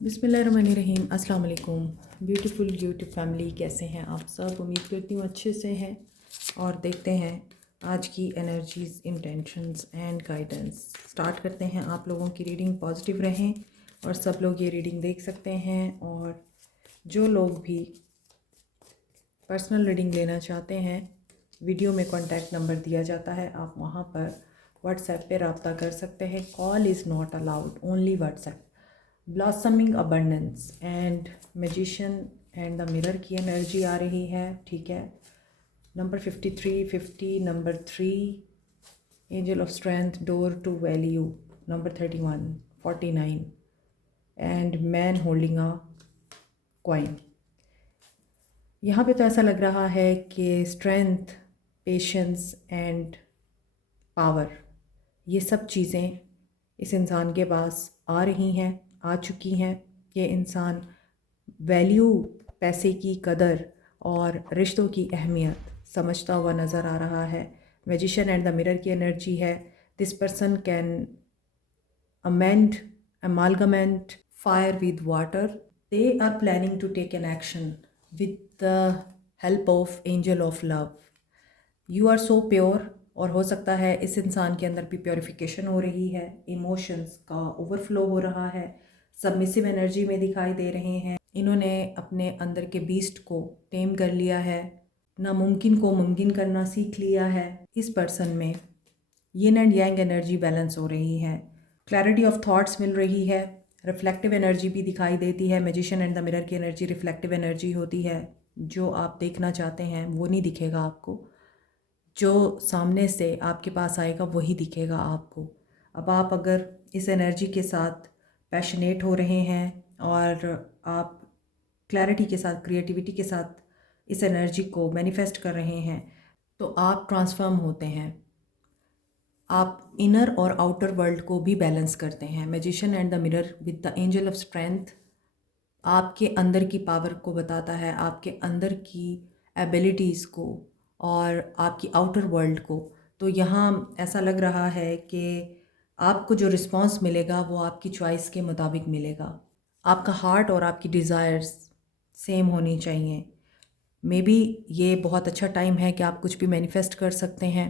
बिस्मिल्लाहिर्रहमानिर्रहीम। अस्सलाम वालेकुम ब्यूटीफुल यूट्यूब फैमिली, कैसे हैं आप सब? उम्मीद करती हूँ अच्छे से हैं। और देखते हैं आज की energies, intentions and guidance. Start करते हैं। आप लोगों की रीडिंग पॉजिटिव रहें और सब लोग ये रीडिंग देख सकते हैं। और जो लोग भी पर्सनल रीडिंग लेना चाहते हैं, वीडियो में कॉन्टैक्ट नंबर दिया जाता है, आप वहाँ पर व्हाट्सएप पे रब्ता कर सकते हैं। Call is not allowed, only WhatsApp. Blossoming abundance and magician and the mirror की एनर्जी आ रही है, ठीक है। Number 53, 50, number 3, angel of strength, door to value, number 31, 49 and man holding a coin. यहाँ पे तो ऐसा लग रहा है कि स्ट्रेंथ, पेशेंस एंड पावर, ये सब चीज़ें इस इंसान के पास आ रही हैं, आ चुकी हैं। ये इंसान वैल्यू, पैसे की कदर और रिश्तों की अहमियत समझता हुआ नज़र आ रहा है। मैजिशियन एंड द मिरर की एनर्जी है। This person can amend, amalgamate fire with water. They are planning to take an action with the help of angel of love. You are so pure, और हो सकता है इस इंसान के अंदर भी प्योरिफिकेशन हो रही है, इमोशंस का ओवरफ्लो हो रहा है, सबमिसिव एनर्जी में दिखाई दे रहे हैं। इन्होंने अपने अंदर के बीस्ट को टेम कर लिया है, नामुमकिन को मुमकिन करना सीख लिया है। इस पर्सन में yin and yang energy balance हो रही है, क्लैरिटी ऑफ थॉट्स मिल रही है, रिफ्लेक्टिव एनर्जी भी दिखाई देती है। मैजिशियन एंड द मिरर की एनर्जी रिफ्लेक्टिव एनर्जी होती है। जो आप देखना चाहते हैं वो नहीं दिखेगा आपको, जो सामने से आपके पास आएगा वही दिखेगा आपको। अब आप अगर इस एनर्जी के साथ पैशनेट हो रहे हैं और आप क्लैरिटी के साथ, क्रिएटिविटी के साथ इस एनर्जी को मैनिफेस्ट कर रहे हैं, तो आप ट्रांसफॉर्म होते हैं। आप इनर और आउटर वर्ल्ड को भी बैलेंस करते हैं। Magician and the mirror with the angel of strength आपके अंदर की पावर को बताता है, आपके अंदर की एबिलिटीज़ को और आपकी आउटर वर्ल्ड को। तो यहाँ ऐसा लग रहा है कि आपको जो रिस्पॉन्स मिलेगा वो आपकी चॉइस के मुताबिक मिलेगा। आपका हार्ट और आपकी डिज़ायर्स सेम होनी चाहिए। मे बी ये बहुत अच्छा टाइम है कि आप कुछ भी मैनिफेस्ट कर सकते हैं।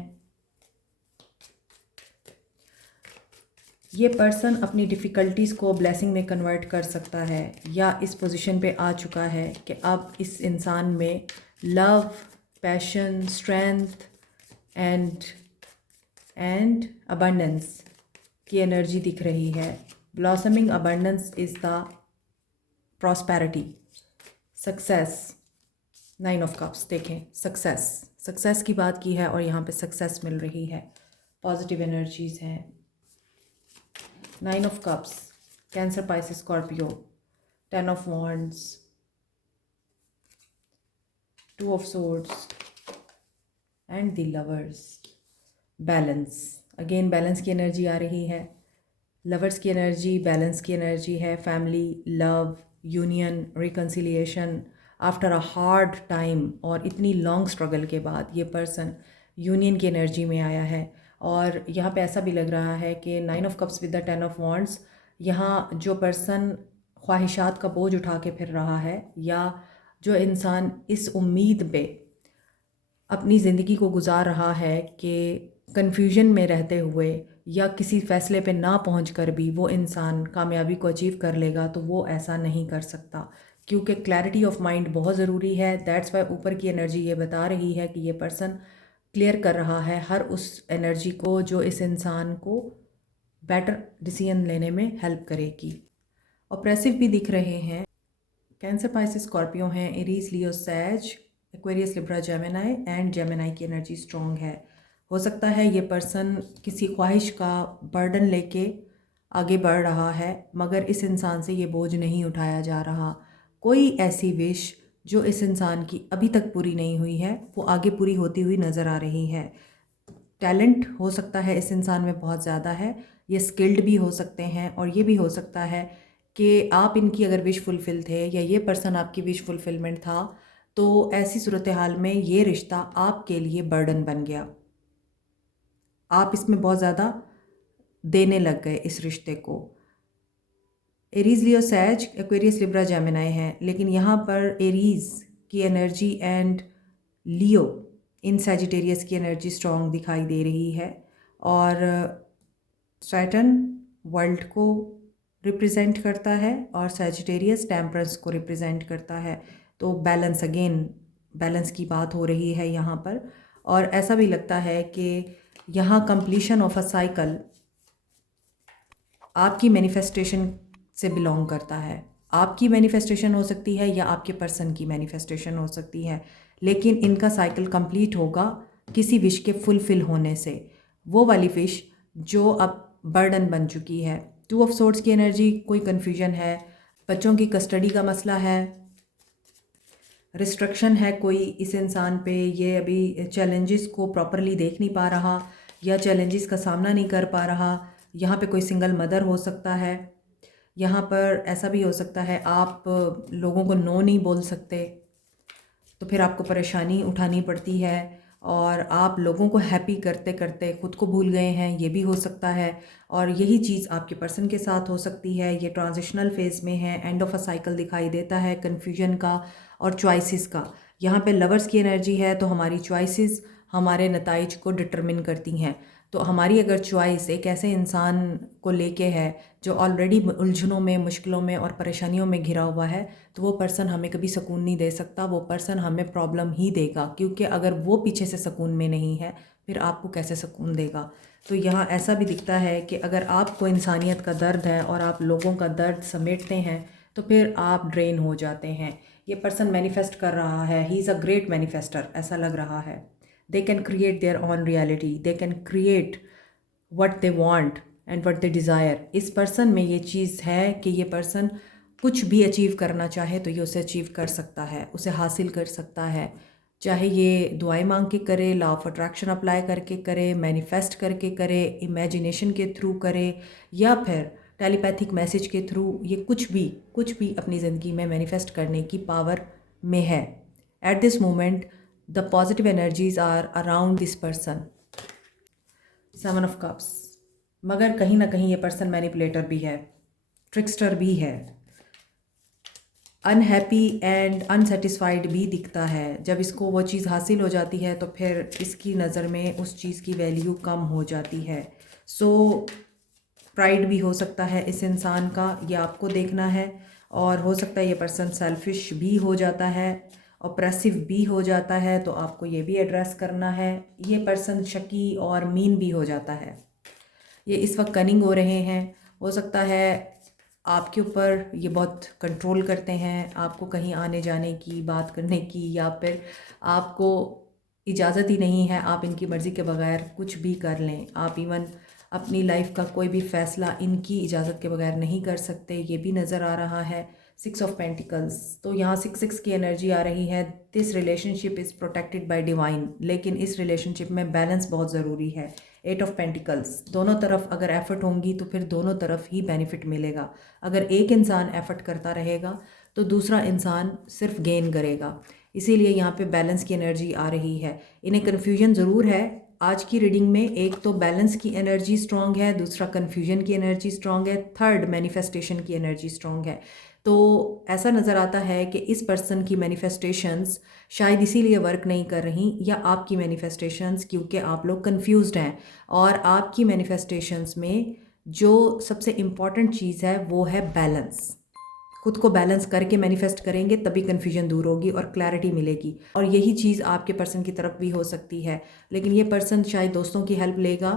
ये पर्सन अपनी डिफ़िकल्टीज़ को ब्लेसिंग में कन्वर्ट कर सकता है, या इस पोजीशन पे आ चुका है कि अब इस इंसान में love, passion, strength and abundance की एनर्जी दिख रही है। Blossoming abundance is the prosperity, success. 9 of cups देखें, सक्सेस की बात की है और यहाँ पे सक्सेस मिल रही है, पॉजिटिव एनर्जीज़ हैं। 9 of cups, Cancer, Pisces, Scorpio, 10 of wands, 2 of swords and the lovers. Balance, again balance की एनर्जी आ रही है। लवर्स की एनर्जी बैलेंस की एनर्जी है। Family, love, union, reconciliation after a hard time और इतनी लॉन्ग स्ट्रगल के बाद ये पर्सन यूनियन की एनर्जी में आया है। और यहाँ पे ऐसा भी लग रहा है कि 9 of cups with the 10 of wands, यहाँ जो पर्सन ख्वाहिशात का बोझ उठा के फिर रहा है, या जो इंसान इस उम्मीद पे अपनी ज़िंदगी को गुजार रहा है कि कन्फ्यूजन में रहते हुए या किसी फ़ैसले पे ना पहुँच कर भी वो इंसान कामयाबी को अचीव कर लेगा, तो वो ऐसा नहीं कर सकता, क्योंकि क्लैरिटी ऑफ माइंड बहुत ज़रूरी है। दैट्स वाई ऊपर की एनर्जी ये बता रही है कि ये पर्सन क्लियर कर रहा है हर उस एनर्जी को जो इस इंसान को बेटर डिसीजन लेने में हेल्प करेगी। ऑप्रेसिव भी दिख रहे हैं। कैंसर, पाइसेस, स्कॉर्पियो हैं, एरीज, लियो, सैज, Aquarius, Libra, Gemini and Gemini की एनर्जी स्ट्रॉन्ग है। हो सकता है ये पर्सन किसी ख्वाहिश का बर्डन लेके आगे बढ़ रहा है, मगर इस इंसान से ये बोझ नहीं उठाया जा रहा। कोई ऐसी विश जो इस इंसान की अभी तक पूरी नहीं हुई है वो आगे पूरी होती हुई नज़र आ रही है। टैलेंट हो सकता है इस इंसान में बहुत ज़्यादा है, ये स्किल्ड भी हो सकते हैं, और ये भी हो सकता है कि आप इनकी अगर विश फुलफ़िल थे या ये पर्सन आपकी विश फुलफ़िलमेंट था, तो ऐसी सूरत हाल में ये रिश्ता आपके लिए बर्डन बन गया। आप इसमें बहुत ज़्यादा देने लग गए इस रिश्ते को। एरीज लियो सैज एक्वेरियस लिब्रा जेमिनाई है, लेकिन यहाँ पर एरीज की energy and Leo in Sagittarius की एनर्जी स्ट्रॉन्ग दिखाई दे रही है। और सैटर्न वर्ल्ड को रिप्रेजेंट करता है और सैजिटेरियस टेम्परेंस को रिप्रेजेंट करता है। तो बैलेंस, अगेन बैलेंस की बात हो रही है यहाँ पर। और ऐसा भी लगता है कि यहाँ कंप्लीशन ऑफ अ साइकिल आपकी मैनिफेस्टेशन से बिलोंग करता है। आपकी मैनिफेस्टेशन हो सकती है या आपके पर्सन की मैनिफेस्टेशन हो सकती है, लेकिन इनका साइकिल कंप्लीट होगा किसी विश के फुलफिल होने से, वो वाली विश जो अब बर्डन बन चुकी है। टू ऑफ सोर्ड्स की एनर्जी, कोई कन्फ्यूजन है, बच्चों की कस्टडी का मसला है, रिस्ट्रिक्शन है कोई इस इंसान पे, ये अभी चैलेंजेस को प्रॉपरली देख नहीं पा रहा या चैलेंजेस का सामना नहीं कर पा रहा। यहाँ पे कोई सिंगल मदर हो सकता है। यहाँ पर ऐसा भी हो सकता है आप लोगों को नो नहीं बोल सकते, तो फिर आपको परेशानी उठानी पड़ती है और आप लोगों को हैप्पी करते करते ख़ुद को भूल गए हैं, ये भी हो सकता है। और यही चीज़ आपके पर्सन के साथ हो सकती है। ये ट्रांजिशनल फेज़ में है, एंड ऑफ अ साइकिल दिखाई देता है कन्फ्यूजन का और चॉइसेस का। यहाँ पे लवर्स की एनर्जी है, तो हमारी चॉइसेस हमारे नताइज को डिटरमिन करती हैं। तो हमारी अगर चॉइस एक ऐसे इंसान को लेके है जो ऑलरेडी उलझनों में, मुश्किलों में और परेशानियों में घिरा हुआ है, तो वो पर्सन हमें कभी सुकून नहीं दे सकता, वो पर्सन हमें प्रॉब्लम ही देगा। क्योंकि अगर वो पीछे से सुकून में नहीं है, फिर आपको कैसे सुकून देगा। तो यहाँ ऐसा भी दिखता है कि अगर आपको इंसानियत का दर्द है और आप लोगों का दर्द समेटते हैं, तो फिर आप ड्रेन हो जाते हैं। ये पर्सन मैनिफेस्ट कर रहा है, he is a great manifester, ऐसा लग रहा है। They can create their own reality. They can create what they want and what they desire. इस पर्सन में ये चीज़ है कि ये पर्सन कुछ भी अचीव करना चाहे तो ये उसे अचीव कर सकता है, उसे हासिल कर सकता है। चाहे ये दुआएं मांग के करे, लॉ ऑफ अट्रैक्शन अप्लाई करके करे, मैनिफेस्ट करके करे, इमेजिनेशन के थ्रू करे, या फिर टेलीपैथिक मैसेज के थ्रू, ये कुछ भी अपनी ज़िंदगी में मैनिफेस्ट करने की पावर में है। At this moment the positive energies are around this person. Seven of cups, मगर कहीं ना कहीं ये पर्सन मैनिपुलेटर भी है, ट्रिक्स्टर भी है, अनहैप्पी एंड अनसेटिस्फाइड भी दिखता है। जब इसको वो चीज़ हासिल हो जाती है तो फिर इसकी नज़र में उस चीज़ की वैल्यू कम हो जाती है। सो प्राइड भी हो सकता है इस इंसान का, ये आपको देखना है। और हो सकता है ये पर्सन सेल्फिश भी हो जाता है, ऑप्रेसिव भी हो जाता है, तो आपको ये भी एड्रेस करना है। ये पर्सन शकी और मीन भी हो जाता है। ये इस वक्त कनिंग हो रहे हैं, हो सकता है आपके ऊपर ये बहुत कंट्रोल करते हैं, आपको कहीं आने जाने की, बात करने की, या फिर आपको इजाज़त ही नहीं है, आप इनकी मर्ज़ी के बगैर कुछ भी कर लें। आप इवन अपनी लाइफ का कोई भी फ़ैसला इनकी इजाज़त के बगैर नहीं कर सकते, ये भी नज़र आ रहा है। सिक्स ऑफ पेंटिकल्स, तो यहाँ सिक्स की एनर्जी आ रही है। This relationship is protected by divine, लेकिन इस रिलेशनशिप में बैलेंस बहुत ज़रूरी है। एट ऑफ पेंटिकल्स, दोनों तरफ अगर एफ़र्ट होंगी तो फिर दोनों तरफ ही बेनिफिट मिलेगा। अगर एक इंसान एफ़र्ट करता रहेगा तो दूसरा इंसान सिर्फ गेन करेगा। इसीलिए यहाँ पे बैलेंस की एनर्जी आ रही है। इन्हें कन्फ्यूजन ज़रूर है आज की रीडिंग में। एक तो बैलेंस की एनर्जी स्ट्रॉन्ग है, दूसरा कन्फ्यूजन की एनर्जी स्ट्रॉन्ग है, थर्ड मैनिफेस्टेशन की एनर्जी स्ट्रॉन्ग है। तो ऐसा नज़र आता है कि इस पर्सन की मैनिफेस्टेशंस शायद इसीलिए वर्क नहीं कर रही, या आपकी मैनिफेस्टेशंस क्योंकि आप लोग कंफ्यूज्ड हैं। और आपकी मैनिफेस्टेशंस में जो सबसे इम्पॉर्टेंट चीज़ है वो है बैलेंस। खुद को बैलेंस करके मैनिफेस्ट करेंगे तभी कन्फ्यूजन दूर होगी और क्लैरिटी मिलेगी। और यही चीज़ आपके पर्सन की तरफ भी हो सकती है, लेकिन ये पर्सन शायद दोस्तों की हेल्प लेगा,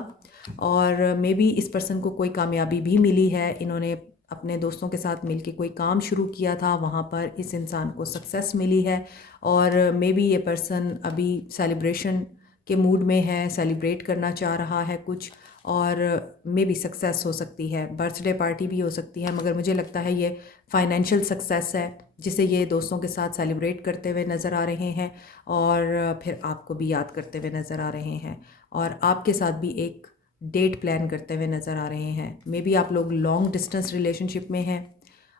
और मे बी इस पर्सन को कोई कामयाबी भी मिली है। इन्होंने अपने दोस्तों के साथ मिलके कोई काम शुरू किया था, वहाँ पर इस इंसान को सक्सेस मिली है, और मे बी ये पर्सन अभी सेलिब्रेशन के मूड में है, सेलिब्रेट करना चाह रहा है कुछ, और मे बी सक्सेस हो सकती है, बर्थडे पार्टी भी हो सकती है। मगर मुझे लगता है ये फाइनेंशियल सक्सेस है जिसे ये दोस्तों के साथ सेलिब्रेट करते हुए नज़र आ रहे हैं, और फिर आपको भी याद करते हुए नज़र आ रहे हैं, और आपके साथ भी एक डेट प्लान करते हुए नज़र आ रहे हैं। मे बी आप लोग लॉन्ग डिस्टेंस रिलेशनशिप में हैं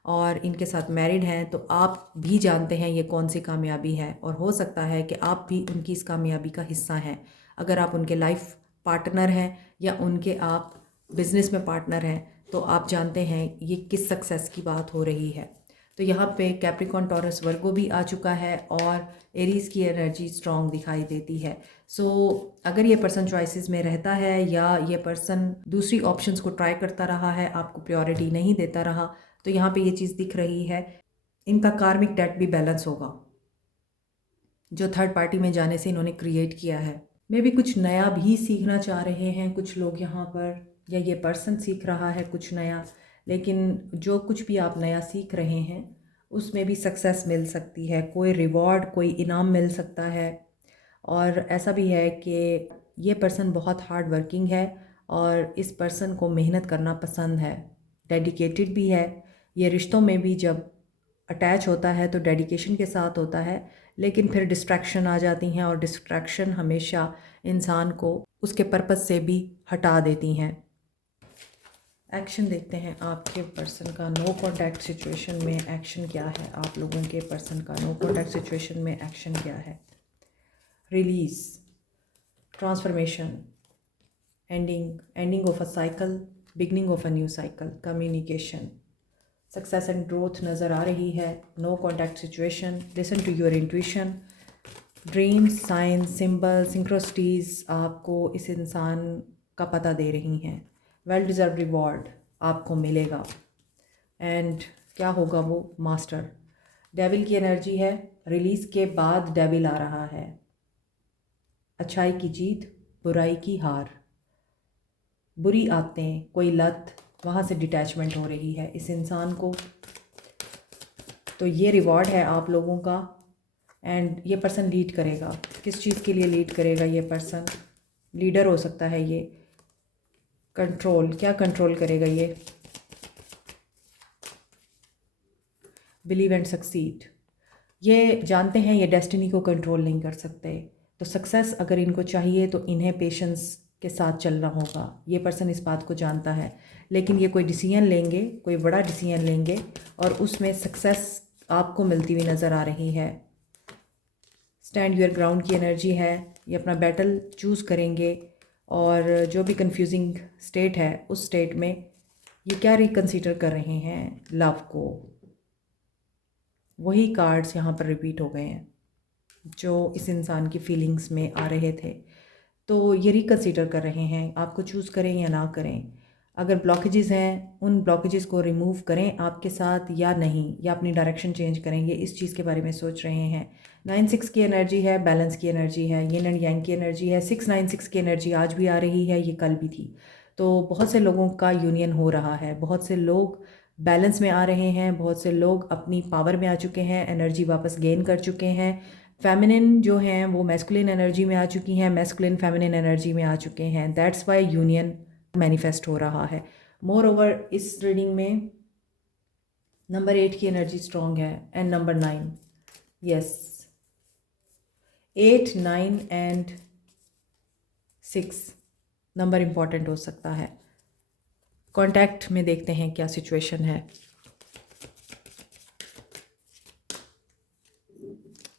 और इनके साथ मैरिड हैं, तो आप भी जानते हैं ये कौन सी कामयाबी है, और हो सकता है कि आप भी उनकी इस कामयाबी का हिस्सा हैं। अगर आप उनके लाइफ पार्टनर हैं या उनके आप बिज़नेस में पार्टनर हैं, तो आप जानते हैं ये किस सक्सेस की बात हो रही है। तो यहाँ पे कैप्रिकॉन, टॉरस, वर्गो भी आ चुका है और एरीज़ की एनर्जी स्ट्रॉन्ग दिखाई देती है। सो अगर ये पर्सन चॉइसेस में रहता है या ये पर्सन दूसरी ऑप्शंस को ट्राई करता रहा है, आपको प्रायोरिटी नहीं देता रहा, तो यहाँ पे ये चीज़ दिख रही है, इनका कार्मिक डेट भी बैलेंस होगा जो थर्ड पार्टी में जाने से इन्होंने क्रिएट किया है। मे भी कुछ नया भी सीखना चाह रहे हैं कुछ लोग यहाँ पर, या ये पर्सन सीख रहा है कुछ नया। लेकिन जो कुछ भी आप नया सीख रहे हैं उसमें भी सक्सेस मिल सकती है, कोई रिवॉर्ड, कोई इनाम मिल सकता है। और ऐसा भी है कि ये पर्सन बहुत हार्ड वर्किंग है और इस पर्सन को मेहनत करना पसंद है, डेडिकेटेड भी है। ये रिश्तों में भी जब अटैच होता है तो डेडिकेशन के साथ होता है, लेकिन फिर डिस्ट्रैक्शन आ जाती हैं और डिस्ट्रैक्शन हमेशा इंसान को उसके पर्पस से भी हटा देती हैं। एक्शन देखते हैं आपके पर्सन का नो कॉन्टैक्ट सिचुएशन में एक्शन क्या है। आप लोगों के पर्सन का नो कॉन्टैक्ट सिचुएशन में एक्शन क्या है। Release, transformation, ending of a cycle, beginning of a new cycle, communication, success and growth नज़र आ रही है। No contact situation, listen to your intuition, dreams, signs, symbol, synchronicities आपको इस इंसान का पता दे रही हैं। वेल डिज़र्व रिवॉर्ड आपको मिलेगा। एंड क्या होगा वो, मास्टर। डेविल की एनर्जी है, रिलीज़ के बाद डेविल आ रहा है। अच्छाई की जीत, बुराई की हार, बुरी आदतें, कोई लत, वहाँ से डिटैचमेंट हो रही है इस इंसान को। तो ये रिवॉर्ड है आप लोगों का। एंड ये पर्सन लीड करेगा, किस चीज़ के लिए लीड करेगा ये पर्सन, लीडर हो सकता है ये। कंट्रोल, क्या कंट्रोल करेगा ये, बिलीव एंड सक्सीड। ये जानते हैं ये डेस्टिनी को कंट्रोल नहीं कर सकते, तो सक्सेस अगर इनको चाहिए तो इन्हें पेशेंस के साथ चलना होगा। ये पर्सन इस बात को जानता है, लेकिन ये कोई डिसीजन लेंगे, कोई बड़ा डिसीजन लेंगे और उसमें सक्सेस आपको मिलती हुई नज़र आ रही है। स्टैंड योर ग्राउंड की एनर्जी है, ये अपना बैटल चूज़ करेंगे और जो भी कंफ्यूजिंग स्टेट है उस स्टेट में ये क्या रिकन्सिडर कर रहे हैं, लव को। वही कार्ड्स यहाँ पर रिपीट हो गए हैं जो इस इंसान की फीलिंग्स में आ रहे थे। तो ये रिकन्सिडर कर रहे हैं आपको चूज़ करें या ना करें। अगर ब्लॉकेजेस हैं उन ब्लॉकेजेस को रिमूव करें आपके साथ या नहीं, या अपनी डायरेक्शन चेंज करेंगे, इस चीज़ के बारे में सोच रहे हैं। 9-6 की एनर्जी है, बैलेंस की एनर्जी है, यिन एंड यांग की एनर्जी है। 6-9-6 की एनर्जी आज भी आ रही है, ये कल भी थी। तो बहुत से लोगों का यूनियन हो रहा है, बहुत से लोग बैलेंस में आ रहे हैं, बहुत से लोग अपनी पावर में आ चुके हैं, एनर्जी वापस गेन कर चुके हैं। फेमिनिन जो हैं वो मैस्कुलिन एनर्जी में आ चुकी हैं, मैस्कुलिन फेमिनिन एनर्जी में आ चुके हैं। दैट्स वाई यूनियन मैनिफेस्ट हो रहा है। मोर ओवर इस रीडिंग में नंबर 8 की एनर्जी स्ट्रॉन्ग है and number 9, yes, 8, 9 and 6 number important हो सकता है। कॉन्टैक्ट में देखते हैं क्या सिचुएशन है।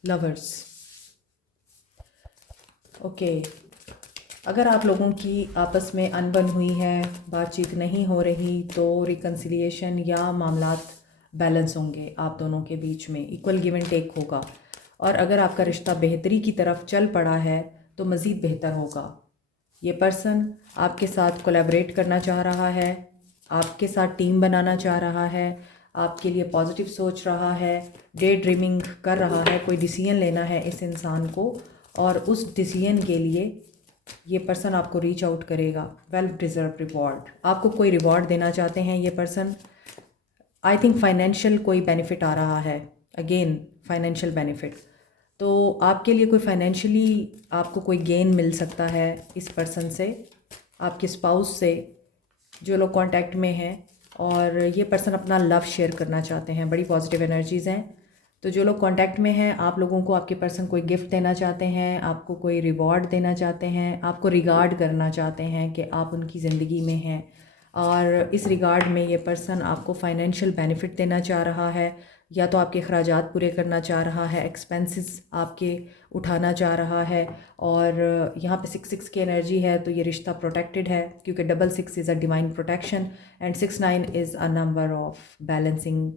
लवर्स, ओके, अगर आप लोगों की आपस में अनबन हुई है, बातचीत नहीं हो रही, तो रिकन्सिलिएशन या मामलात बैलेंस होंगे आप दोनों के बीच में, इक्वल गिव एंड टेक होगा। और अगर आपका रिश्ता बेहतरी की तरफ चल पड़ा है तो मज़ीद बेहतर होगा। ये पर्सन आपके साथ कोलैबोरेट करना चाह रहा है, आपके साथ टीम बनाना चाह रहा है, आपके लिए पॉजिटिव सोच रहा है, डे ड्रीमिंग कर रहा है। कोई डिसीजन लेना है इस इंसान को और उस डिसीजन के लिए ये पर्सन आपको रीच आउट करेगा। वेल डिज़र्व रिवॉर्ड, आपको कोई रिवॉर्ड देना चाहते हैं ये पर्सन। आई थिंक फाइनेंशियल कोई बेनिफिट आ रहा है, अगेन फाइनेंशियल बेनिफिट। तो आपके लिए कोई फाइनेंशियली आपको कोई गेन मिल सकता है इस पर्सन से, आपके स्पाउस से, जो लोग कांटेक्ट में हैं। और ये पर्सन अपना लव शेयर करना चाहते हैं, बड़ी पॉजिटिव एनर्जीज़ हैं। तो जो लोग कांटेक्ट में हैं, आप लोगों को आपके पर्सन कोई गिफ्ट देना चाहते हैं, आपको कोई रिवॉर्ड देना चाहते हैं, आपको रिगार्ड करना चाहते हैं कि आप उनकी ज़िंदगी में हैं, और इस रिगार्ड में ये पर्सन आपको फाइनेंशियल बेनिफिट देना चाह रहा है, या तो आपके अखराजात पूरे करना चाह रहा है, एक्सपेंसेस आपके उठाना चाह रहा है। और यहाँ पे 6 की एनर्जी है, तो ये रिश्ता प्रोटेक्टेड है, क्योंकि 6 is a divine protection and 6 9 is a number of balancing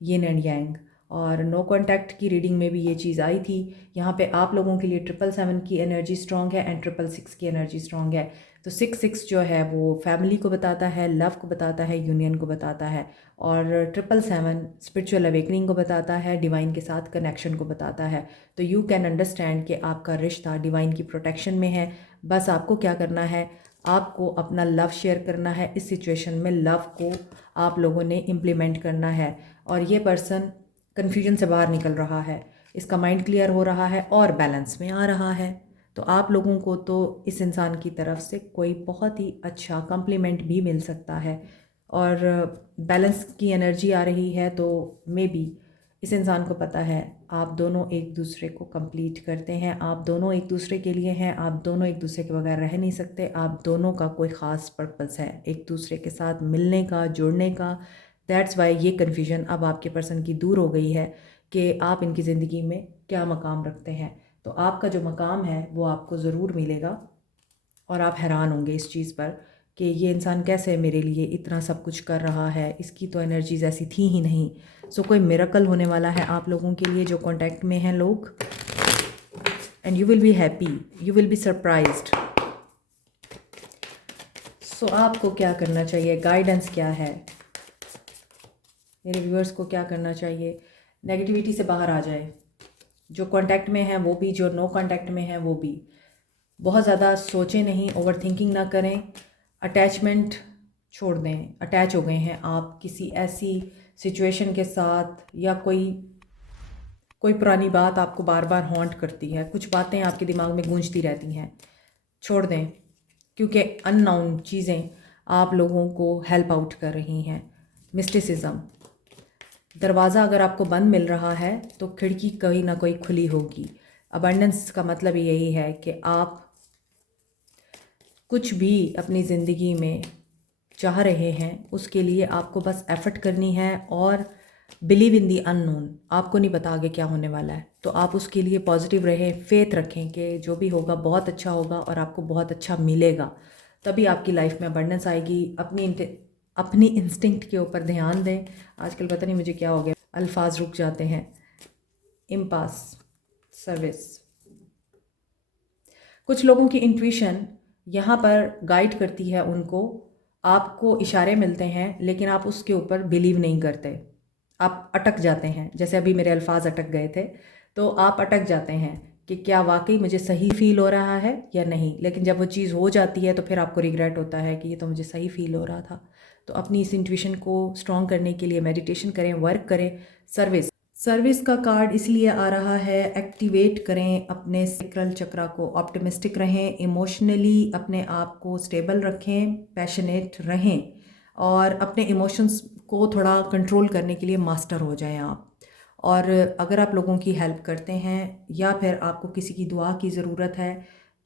yin and yang. और नो कॉन्टैक्ट की रीडिंग में भी ये चीज़ आई थी। यहाँ पे आप लोगों के लिए 777 की एनर्जी स्ट्रॉन्ग है एंड 666 की एनर्जी स्ट्रॉन्ग है। तो 6 जो है वो फैमिली को बताता है, लव को बताता है, यूनियन को बताता है। और 777 स्पिरिचुअल अवेकनिंग को बताता है, डिवाइन के साथ कनेक्शन को बताता है। तो यू कैन अंडरस्टैंड कि आपका रिश्ता डिवाइन की प्रोटेक्शन में है। बस आपको क्या करना है, आपको अपना लव शेयर करना है। इस सिचुएशन में लव को आप लोगों ने इम्प्लीमेंट करना है। और ये पर्सन कन्फ्यूजन से बाहर निकल रहा है, इसका माइंड क्लियर हो रहा है और बैलेंस में आ रहा है। तो आप लोगों को तो इस इंसान की तरफ से कोई बहुत ही अच्छा कम्प्लीमेंट भी मिल सकता है। और बैलेंस की एनर्जी आ रही है, तो मे बी इस इंसान को पता है आप दोनों एक दूसरे को कंप्लीट करते हैं, आप दोनों एक दूसरे के लिए हैं, आप दोनों एक दूसरे के बगैर रह नहीं सकते, आप दोनों का कोई ख़ास पर्पस है एक दूसरे के साथ मिलने का, जुड़ने का। दैट्स वाई ये कन्फ्यूजन अब आपके पर्सन की दूर हो गई है कि आप इनकी ज़िंदगी में क्या मकाम रखते हैं। तो आपका जो मकाम है वो आपको ज़रूर मिलेगा और आप हैरान होंगे इस चीज़ पर कि ये इंसान कैसे मेरे लिए इतना सब कुछ कर रहा है, इसकी तो एनर्जीज ऐसी थी ही नहीं। सो कोई मिरेकल होने वाला है आप लोगों के लिए जो कांटेक्ट में हैं लोग, and you will be happy, you will be surprised. So आपको क्या करना चाहिए, गाइडेंस क्या है, मेरे व्यूअर्स को क्या करना चाहिए? नेगेटिविटी से बाहर आ जाए, जो कांटेक्ट में है वो भी, जो नो कांटेक्ट में है वो भी। बहुत ज़्यादा सोचें नहीं, ओवर थिंकिंग ना करें, अटैचमेंट छोड़ दें। अटैच हो गए हैं आप किसी ऐसी सिचुएशन के साथ, या कोई पुरानी बात आपको बार बार हॉन्ट करती है, कुछ बातें आपके दिमाग में गूंजती रहती हैं, छोड़ दें, क्योंकि अननोन चीज़ें आप लोगों को हेल्प आउट कर रही हैं। मिस्टिसिज्म, दरवाज़ा अगर आपको बंद मिल रहा है तो खिड़की कहीं ना कोई खुली होगी। अबंडेंस का मतलब यही है कि आप कुछ भी अपनी ज़िंदगी में चाह रहे हैं, उसके लिए आपको बस एफर्ट करनी है और बिलीव इन दी अननोन। आपको नहीं पता आगे क्या होने वाला है, तो आप उसके लिए पॉजिटिव रहें, फेथ रखें कि जो भी होगा बहुत अच्छा होगा और आपको बहुत अच्छा मिलेगा। तभी आपकी लाइफ में अबंडेंस आएगी। अपनी इंस्टिंक्ट के ऊपर ध्यान दें। आजकल पता नहीं मुझे क्या हो गया, अल्फाज रुक जाते हैं। इम्पास सर्विस, कुछ लोगों की इंट्यूशन यहाँ पर गाइड करती है उनको, आपको इशारे मिलते हैं लेकिन आप उसके ऊपर बिलीव नहीं करते, आप अटक जाते हैं। जैसे अभी मेरे अल्फाज अटक गए थे, तो आप अटक जाते हैं कि क्या वाकई मुझे सही फील हो रहा है या नहीं। लेकिन जब वो चीज़ हो जाती है तो फिर आपको रिग्रेट होता है कि ये तो मुझे सही फील हो रहा था। तो अपनी इस इंट्यूशन को स्ट्रॉन्ग करने के लिए मेडिटेशन करें, वर्क करें। सर्विस का कार्ड इसलिए आ रहा है, एक्टिवेट करें अपने सैक्रल चक्रा को, ऑप्टिमिस्टिक रहें, इमोशनली अपने आप को स्टेबल रखें, पैशनेट रहें और अपने इमोशंस को थोड़ा कंट्रोल करने के लिए मास्टर हो जाएं आप। और अगर आप लोगों की हेल्प करते हैं या फिर आपको किसी की दुआ की ज़रूरत है,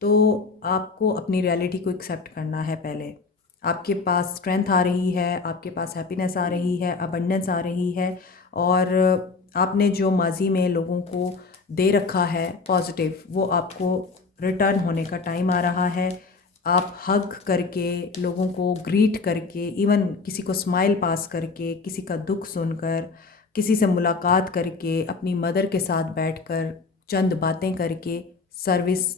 तो आपको अपनी रियलिटी को एक्सेप्ट करना है। पहले आपके पास स्ट्रेंथ आ रही है, आपके पास हैप्पीनेस आ रही है, अबंडेंस आ रही है, और आपने जो माजी में लोगों को दे रखा है पॉजिटिव, वो आपको रिटर्न होने का टाइम आ रहा है। आप हग करके, लोगों को ग्रीट करके, इवन किसी को स्माइल पास करके, किसी का दुख सुनकर, किसी से मुलाकात करके, अपनी मदर के साथ बैठकर चंद बातें करके सर्विस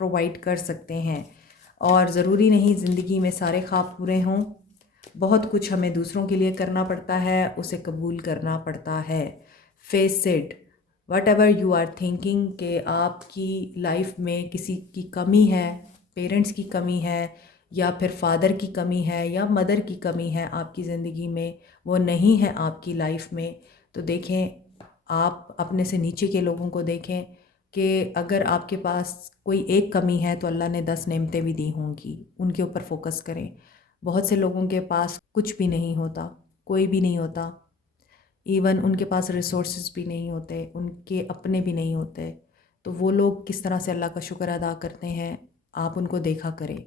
प्रोवाइड कर सकते हैं। और ज़रूरी नहीं ज़िंदगी में सारे ख्वाब पूरे हों, बहुत कुछ हमें दूसरों के लिए करना पड़ता है, उसे कबूल करना पड़ता है। Face it, whatever you are thinking कि आपकी लाइफ में किसी की कमी है, पेरेंट्स की कमी है, या फिर फादर की कमी है, या मदर की कमी है आपकी ज़िंदगी में, वो नहीं है आपकी लाइफ में, तो देखें, आप अपने से नीचे के लोगों को देखें कि अगर आपके पास कोई एक कमी है तो अल्लाह ने 10 नेमतें भी दी होंगी, उनके ऊपर फोकस करें। बहुत से लोगों के पास कुछ भी नहीं होता, कोई भी नहीं होता, इवन उनके पास रिसोर्सेज भी नहीं होते, उनके अपने भी नहीं होते। तो वो लोग किस तरह से अल्लाह का शुक्र अदा करते हैं, आप उनको देखा करें।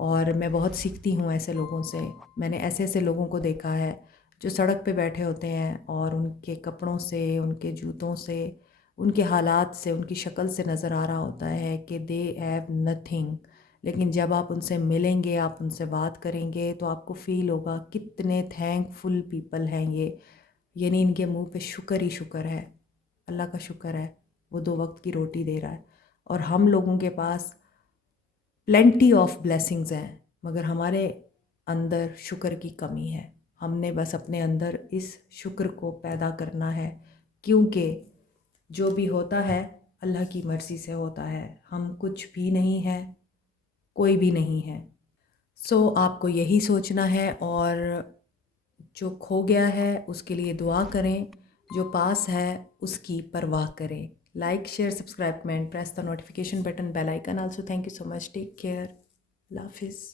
और मैं बहुत सीखती हूँ ऐसे लोगों से। मैंने ऐसे ऐसे लोगों को देखा है जो सड़क पे बैठे होते हैं और उनके कपड़ों से, उनके जूतों से, उनके हालात से, उनकी शक्ल से नज़र आ रहा होता है कि दे हैव नथिंग। लेकिन जब आप उनसे मिलेंगे, आप उनसे बात करेंगे, तो आपको फ़ील होगा कितने थैंकफुल पीपल हैं ये। यानी इनके मुंह पे शुक्र ही शुक्र है, अल्लाह का शुक्र है, वो 2 वक्त की रोटी दे रहा है। और हम लोगों के पास प्लेंटी ऑफ ब्लेसिंग्स हैं, मगर हमारे अंदर शुक्र की कमी है। हमने बस अपने अंदर इस शुक्र को पैदा करना है, क्योंकि जो भी होता है अल्लाह की मर्ज़ी से होता है। हम कुछ भी नहीं है, कोई भी नहीं है। सो आपको यही सोचना है, और जो खो गया है उसके लिए दुआ करें, जो पास है उसकी परवाह करें। Like, share, subscribe, comment, press the notification button, bell icon also. Thank you so much, take care, अल्लाह हाफिज़।